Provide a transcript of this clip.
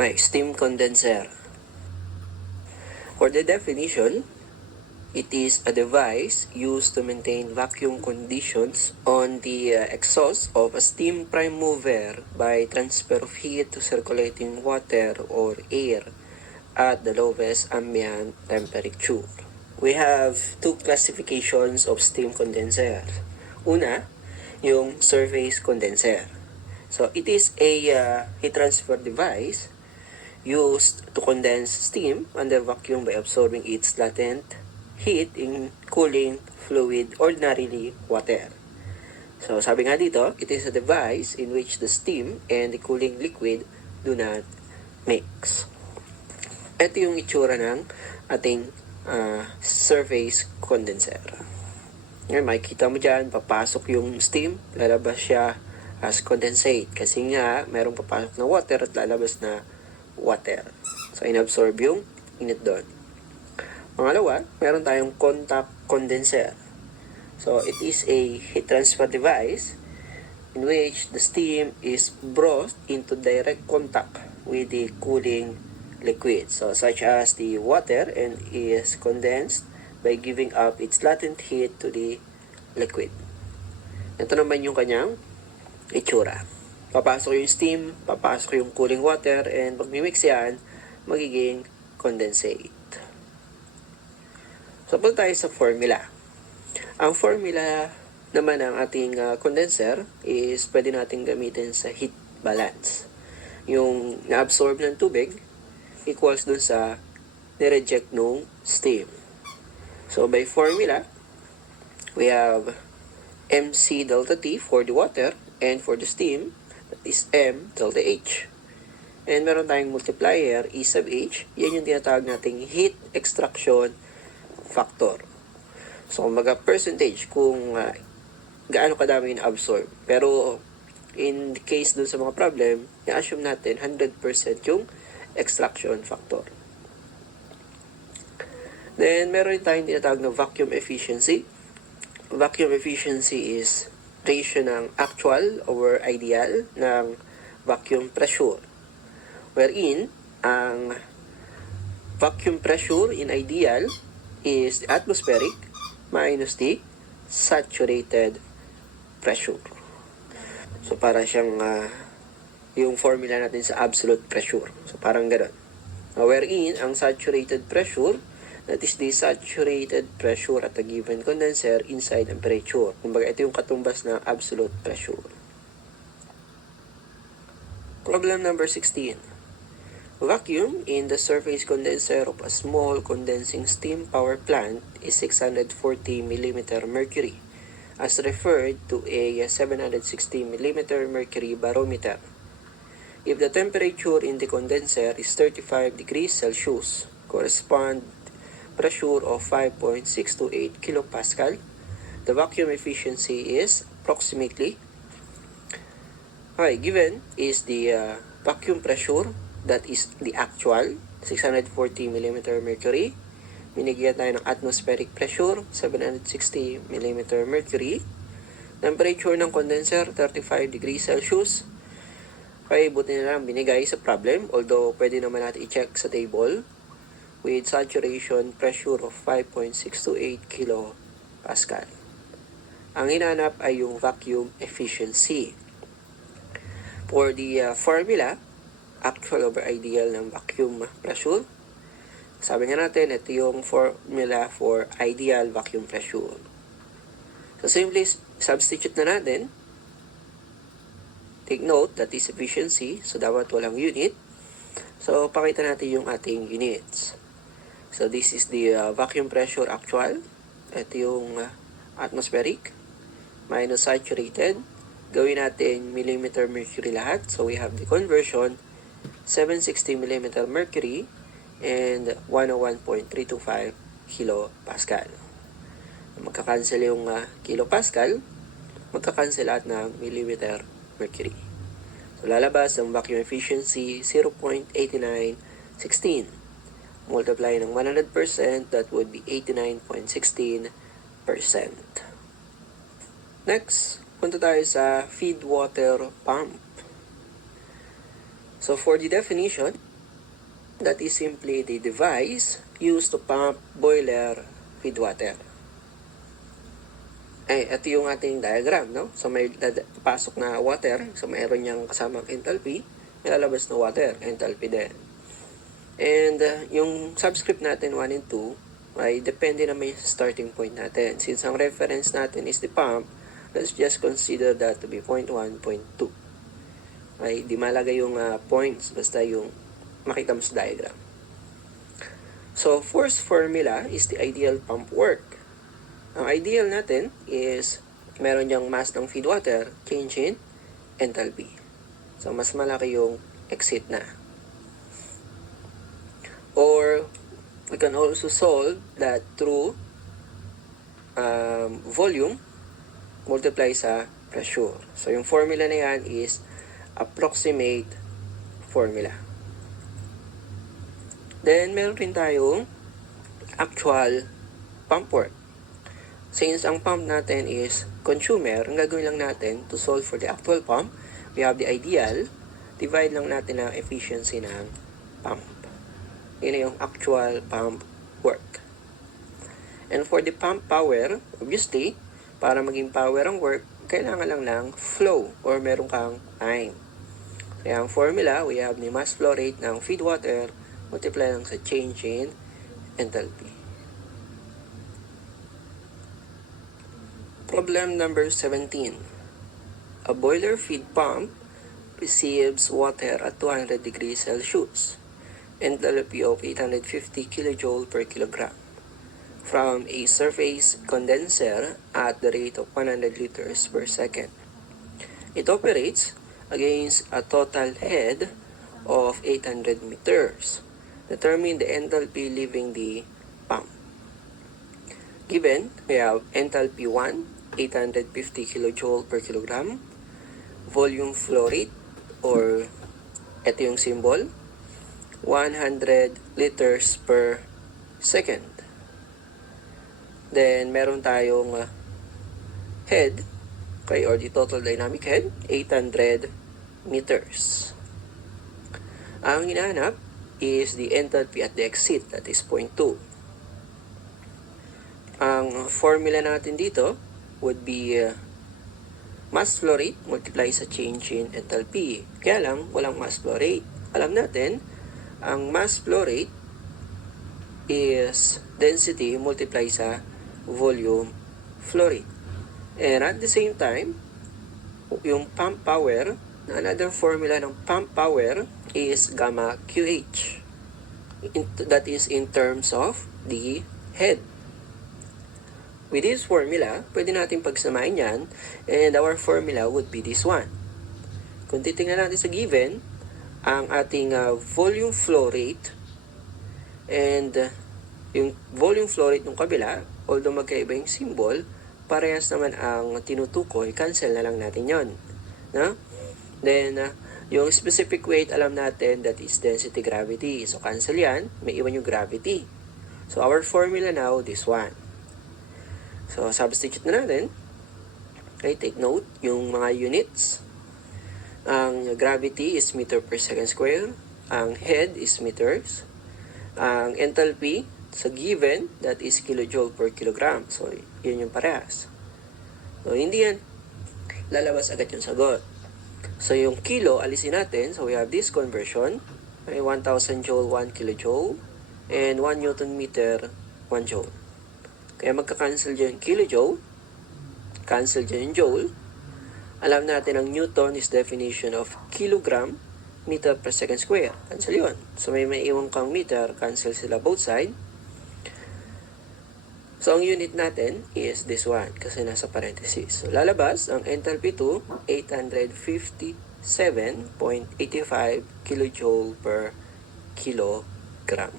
Okay, steam condenser. For the definition, it is a device used to maintain vacuum conditions on the exhaust of a steam prime mover by transfer of heat to circulating water or air at the lowest ambient temperature. We have two classifications of steam condenser. Una, yung surface condenser. So it is a heat transfer device used to condense steam under vacuum by absorbing its latent heat in cooling fluid, ordinarily water. So sabi nga dito, it is a device in which the steam and the cooling liquid do not mix. Ito yung itsura ng ating surface condenser. Ngayon, makikita mo dyan, papasok yung steam, lalabas siya as condensate. Kasi nga, merong papasok na water at lalabas na water. So, inabsorb yung init doon. Pangalawa, meron tayong contact condenser. So, it is a heat transfer device in which the steam is brought into direct contact with the cooling liquid. So, such as the water and is condensed by giving up its latent heat to the liquid. Ito naman yung kanyang itsura. Papasok yung steam, papasok yung cooling water, and pag mimix yan, magiging condensate. So, punta tayo sa formula. Ang formula naman ng ating condenser is pwede natin gamitin sa heat balance. Yung na-absorb ng tubig equals dun sa nireject nung steam. So, by formula, we have MC delta T for the water, and for the steam, that is M delta H. And meron tayong multiplier, E sub H. Yan yung tinatawag nating heat extraction factor. So, kumbaga percentage kung gaano kadami na-absorb. Pero, in the case dun sa mga problem, i-assume natin 100% yung extraction factor. Then, meron tayong tinatawag na vacuum efficiency. Vacuum efficiency is ratio ng actual or ideal ng vacuum pressure. Wherein, ang vacuum pressure in ideal is the atmospheric minus the saturated pressure. So, para siyang yung formula natin sa absolute pressure. So, parang gano'n. Wherein, ang saturated pressure, that is the saturated pressure at a given condenser inside temperature. Kumbaga, ito yung katumbas ng absolute pressure. Problem number 16. Vacuum in the surface condenser of a small condensing steam power plant is 640 mm mercury, as referred to a 760 mm mercury barometer. If the temperature in the condenser is 35 degrees Celsius, correspond pressure of 5.628 kilopascal, the vacuum efficiency is approximately, given is the vacuum pressure, that is the actual, 640 mm mercury. Binigyan tayo ng atmospheric pressure, 760 mm mercury. Temperature ng condenser, 35 degrees Celsius. Okay, buti na lang binigay sa problem, although pwede naman natin i-check sa table, with saturation pressure of 5.628 kilopascal. Ang hinanap ay yung vacuum efficiency. For the formula, actual over ideal ng vacuum pressure, sabi nga natin, ito yung formula for ideal vacuum pressure. So, simply substitute na natin. Take note that is efficiency, so dapat walang unit. So, pakita natin yung ating units. So, this is the vacuum pressure actual. Ito yung atmospheric minus saturated. Gawin natin millimeter mercury lahat. So, we have the conversion 760 mm mercury and 101.325 kilopascal. Magkakancel yung kilopascal, magkakancel lahat ng millimeter mercury. So, lalabas ang vacuum efficiency 0.8916. Multiply ng 100%, that would be 89.16%. Next, punta tayo sa feed water pump. So, for the definition, that is simply the device used to pump boiler feed water. Ito yung ating diagram, no? So may pasok na water, so mayroon niyang kasamang enthalpy, ilalabas na water, enthalpy din. And yung subscript natin 1 and 2 ay depende naman yung starting point natin. Since ang reference natin is the pump, let's just consider that to be 0.1, 0.2. Ay, di malagay yung points, basta yung makita mo sa diagram. So, first formula is the ideal pump work. Ang ideal natin is meron niyang mass ng feed water, change in enthalpy. So, mas malaki yung exit na. Or, we can also solve that through volume multiply sa pressure. So, yung formula na yan is approximate formula. Then, meron rin tayong actual pump work. Since ang pump natin is consumer, ang gagawin lang natin to solve for the actual pump, we have the ideal, divide lang natin ang efficiency ng pump. Yun yung actual pump work. And for the pump power, obviously, para maging power ang work, kailangan lang ng flow or meron kang time. Kaya ang formula, we have the mass flow rate ng feed water multiply lang sa change in enthalpy. Problem number 17. A boiler feed pump receives water at 200 degrees Celsius, enthalpy of 850 kJ per kilogram, from a surface condenser at the rate of 100 liters per second. It operates against a total head of 800 meters. Determine the enthalpy leaving the pump. Given, we have enthalpy 1, 850 kJ per kilogram, volume flow rate, or ito yung symbol, 100 liters per second. Then, meron tayong head, okay, or the total dynamic head, 800 meters. Ang hinahanap is the enthalpy at the exit, that is 0.2. Ang formula natin dito would be mass flow rate multiply sa change in enthalpy. Kaya lang, walang mass flow rate. Alam natin, ang mass flow rate is density multiply sa volume flow rate. And at the same time, yung pump power, another formula ng pump power is gamma QH. That is in terms of the head. With this formula, pwede natin pagsamahin yan, and our formula would be this one. Kung titingnan natin sa given, ang ating volume flow rate and yung volume flow rate ng kabila, although magkaiba yung symbol, parehas naman ang tinutukoy, cancel na lang natin yon. No? Then, yung specific weight, alam natin that is density gravity. So, cancel yan, may iwan yung gravity. So, our formula now, this one. So, substitute na natin. Okay, take note, yung mga units. Ang gravity is meter per second square. Ang head is meters. Ang enthalpy sa given, that is kilojoule per kilogram. So, yun yung parehas. So, hindi yan lalabas agad yung sagot. So, yung kilo, alisin natin. So, we have this conversion. Okay, 1,000 joule, 1 kilojoule. And 1 newton meter, 1 joule. Kaya magka-cancel dyan yung kilojoule. Cancel dyan yung joule. Alam natin ang newton is definition of kilogram meter per second square. Cancel yun. So, may iwan kang meter. Cancel sila both side. So, ang unit natin is this one kasi nasa parenthesis. So, lalabas ang enthalpy to 857.85 kilojoule per kilogram.